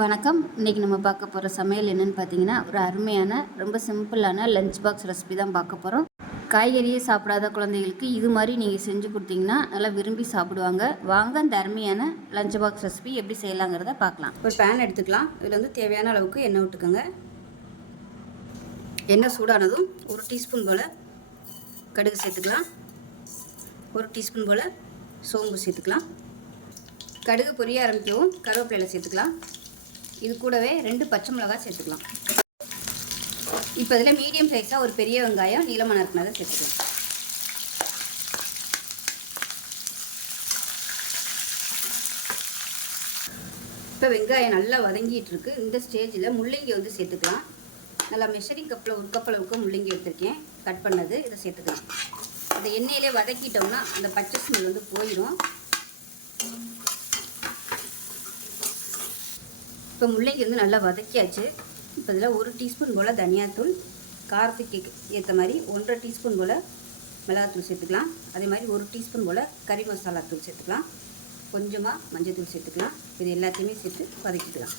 வணக்கம். இன்றைக்கி நம்ம பார்க்க போகிற சமையல் என்னென்னு பார்த்தீங்கன்னா ஒரு அருமையான ரொம்ப சிம்பிளான லஞ்ச் பாக்ஸ் ரெசிபி தான் பார்க்க போகிறோம் காய்கறியே சாப்பிடாத குழந்தைகளுக்கு இது மாதிரி நீங்கள் செஞ்சு கொடுத்தீங்கன்னா நல்லா விரும்பி சாப்பிடுவாங்க. வாங்க அந்த அருமையான லஞ்ச் பாக்ஸ் ரெசிபி எப்படி செய்யலாங்கிறத பார்க்கலாம். ஒரு பேன் எடுத்துக்கலாம். இதில் வந்து தேவையான அளவுக்கு எண்ணெய் விட்டுக்கோங்க. எண்ணெய் சூடானதும் ஒரு டீஸ்பூன் போல் கடுகு சேர்த்துக்கலாம். ஒரு டீஸ்பூன் போல் சோம்பு சேர்த்துக்கலாம். கடுகு பொரிய ஆரம்பிக்கவும் கருவேப்பிலையில் சேர்த்துக்கலாம். இது கூடவே ரெண்டு பச்சை மிளகாய் சேர்த்துக்கலாம். இப்போ இதில் மீடியம் சைஸாக ஒரு பெரிய வெங்காயம் நீளமான இருக்கிறத சேர்த்துக்கலாம். இப்போ வெங்காயம் நல்லா வதங்கிட்டு இருக்கு. இந்த ஸ்டேஜில் முள்ளங்கி வந்து சேர்த்துக்கலாம். நல்லா மெஷரிங் கப்பில் ஒரு கப் முள்ளங்கி எடுத்திருக்கேன். கட் பண்ணது இதை சேர்த்துக்கலாம். இந்த எண்ணெயிலே வதக்கிட்டோம்னா அந்த பச்சை ஸ்மெல் வந்து போயிடும் இப்போ முள்ளங்கி வந்து நல்லா வதக்கியாச்சு. இப்போ இதில் ஒரு டீஸ்பூன் போல் தனியாத்தூள் காரத்துக்கு ஏற்ற மாதிரி ஒன்றரை டீஸ்பூன் போல் மிளகாத்தூள் சேர்த்துக்கலாம். அதே மாதிரி ஒரு டீஸ்பூன் போல் கறி மசாலா தூள் சேர்த்துக்கலாம். கொஞ்சமாக மஞ்சள் சேர்த்துக்கலாம். இது எல்லாத்தையுமே சேர்த்து வதக்கிக்கலாம்.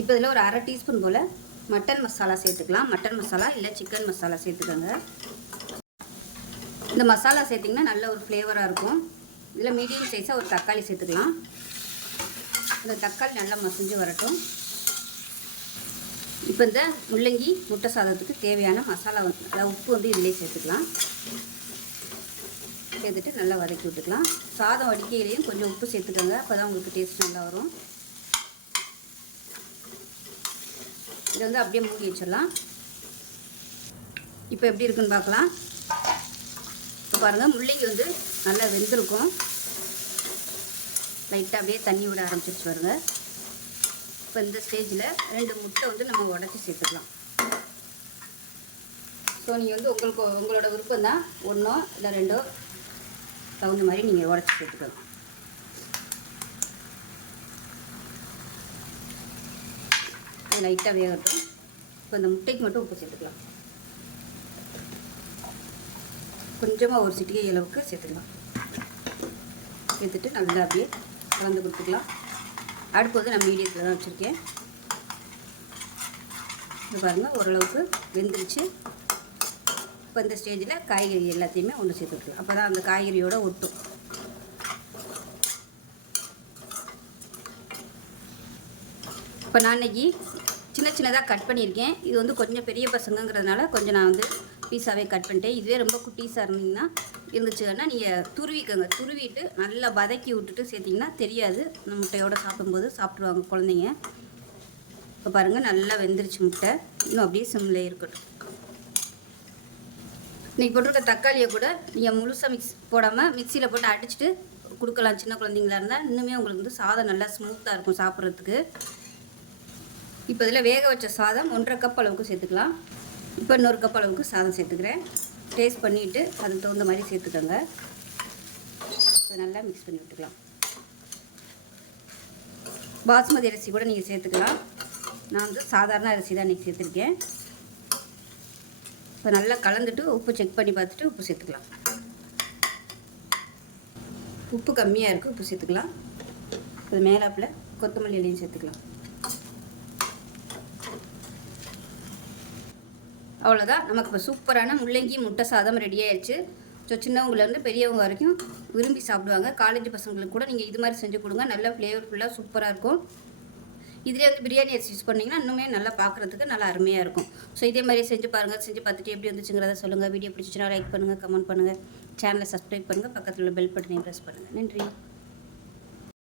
இப்போ இதில் ஒரு அரை டீஸ்பூன் போல் மட்டன் மசாலா சேர்த்துக்கலாம். மட்டன் மசாலா இல்லை சிக்கன் மசாலா சேர்த்துக்கோங்க. இந்த மசாலா சேர்த்திங்கன்னா நல்ல ஒரு ஃப்ளேவராக இருக்கும். இதில் மீடியம் சைஸாக ஒரு தக்காளி சேர்த்துக்கலாம். இந்த தக்காளி நல்லா மசிஞ்சு வரட்டும். இப்போ இந்த முள்ளங்கி முட்டை சாதத்துக்கு தேவையான மசாலா வந்து அதாவது உப்பு வந்து இதிலே சேர்த்துக்கலாம். சேர்த்துட்டு நல்லா வதக்கி விட்டுக்கலாம். சாதம் வடிக்கையிலையும் கொஞ்சம் உப்பு சேர்த்துக்கோங்க அப்போ தான் உங்களுக்கு டேஸ்ட் நல்லா வரும். இதை வந்து அப்படியே மூடி வச்சிடலாம். இப்போ எப்படி இருக்குன்னு பார்க்கலாம். இப்போ பாருங்கள் முள்ளங்கி வந்து நல்லா வெந்திருக்கும். லைட்டாக அப்படியே தண்ணி விட ஆரம்பிச்சிருச்சு வருங்க இப்போ இந்த ஸ்டேஜில் ரெண்டு முட்டை வந்து நம்ம உடச்சி சேர்த்துக்கலாம். ஸோ நீங்கள் வந்து உங்களுக்கு உங்களோட விருப்பம் தான். ஒன்றோ இல்லை ரெண்டோ தகுந்த மாதிரி நீங்கள் உடச்சி சேர்த்துக்கலாம். லைட்டாக வேகட்டும் இப்போ இந்த முட்டைக்கு மட்டும் உப்பு சேர்த்துக்கலாம். கொஞ்சமாக ஒரு சிட்டிகை அளவுக்கு சேர்த்துக்கலாம். சேர்த்துட்டு நல்லா அப்படியே கலந்து கொடுத்துக்கலாம். அடுப்பு வந்து நான் மீடியத்தில் தான் வச்சுருக்கேன். இது பாருங்கள் ஓரளவுக்கு வெந்துருச்சு. இப்போ இந்த ஸ்டேஜில் காய்கறி எல்லாத்தையுமே ஒன்று சேர்த்துக்கலாம் அப்போ தான் அந்த காய்கறியோட ஒட்டும். இப்போ நான் இன்றைக்கி சின்ன சின்னதாக கட் பண்ணியிருக்கேன். இது வந்து கொஞ்சம் பெரிய பசங்கங்கிறதுனால கொஞ்சம் நான் வந்து பீஸாகவே கட் பண்ணிட்டேன். இதுவே ரொம்ப குட்டீஸாக இருந்தீங்கன்னா இருந்துச்சுன்னா நீங்கள் துருவிக்கோங்க. துருவிட்டு நல்லா வதக்கி விட்டுட்டு சேர்த்திங்கன்னா தெரியாது. இந்த முட்டையோடு சாப்பிடும்போது சாப்பிடுவாங்க குழந்தைங்க. இப்போ பாருங்கள் நல்லா வெந்துருச்சு முட்டை. இன்னும் அப்படியே சிம்மில் இருக்கட்டும். இன்றைக்கி போட்டிருக்க தக்காளியை கூட நீங்கள் முழுசாக மிக்ஸ் போடாமல் மிக்சியில் போட்டு அடிச்சுட்டு கொடுக்கலாம். சின்ன குழந்தைங்களா இருந்தால் இன்னுமே உங்களுக்கு வந்து சாதம் நல்லா ஸ்மூத்தாக இருக்கும் சாப்பிட்றதுக்கு. இப்போ இதில் வேக வச்ச சாதம் ஒன்றரை கப் அளவுக்கு சேர்த்துக்கலாம். இப்போ இன்னொரு கப் அளவுக்கு சாதம் சேர்த்துக்கிறேன். டேஸ்ட் பண்ணிவிட்டு அதுக்கு தகுந்த மாதிரி சேர்த்துக்கோங்க. அதை நல்லா மிக்ஸ் பண்ணி விட்டுக்கலாம். பாஸ்மதி அரிசி கூட நீங்கள் சேர்த்துக்கலாம். நான் வந்து சாதாரண அரிசி தான் இன்றைக்கி சேர்த்துருக்கேன். இப்போ நல்லா கலந்துட்டு உப்பு செக் பண்ணி பார்த்துட்டு உப்பு சேர்த்துக்கலாம். உப்பு கம்மியாக இருக்குது உப்பு சேர்த்துக்கலாம். அது மேலாப்பில் கொத்தமல்லி இலையும் சேர்த்துக்கலாம். அவ்வளோதான் நமக்கு இப்போ சூப்பரான முள்ளங்கி முட்டை சாதம் ரெடி ஆயிடுச்சு. ஸோ சின்னவங்கலேருந்து பெரியவங்க வரைக்கும் விரும்பி சாப்பிடுவாங்க. காலேஜ் பசங்களுக்கு கூட நீங்கள் இது மாதிரி செஞ்சு கொடுங்க. நல்லா ஃப்ளேவர்ஃபுல்லாக சூப்பராக இருக்கும். இதிலே வந்து பிரியாணி அரிசி யூஸ் பண்ணிங்கன்னா இன்னுமே நல்லா பார்க்குறதுக்கு நல்லா அருமையாக இருக்கும். ஸோ இதே மாதிரி செஞ்சு பாருங்கள் செஞ்சு பார்த்துட்டு எப்படி வந்துச்சுங்கிறத சொல்லுங்கள் வீடியோ பிடிச்சிச்சுன்னா லைக் பண்ணுங்கள் கமெண்ட் பண்ணுங்கள் சேனலை சப்ஸ்கிரைப் பண்ணுங்கள் பக்கத்தில் உள்ள பெல் பட்டனையும் ப்ரெஸ் பண்ணுங்கள் நன்றி.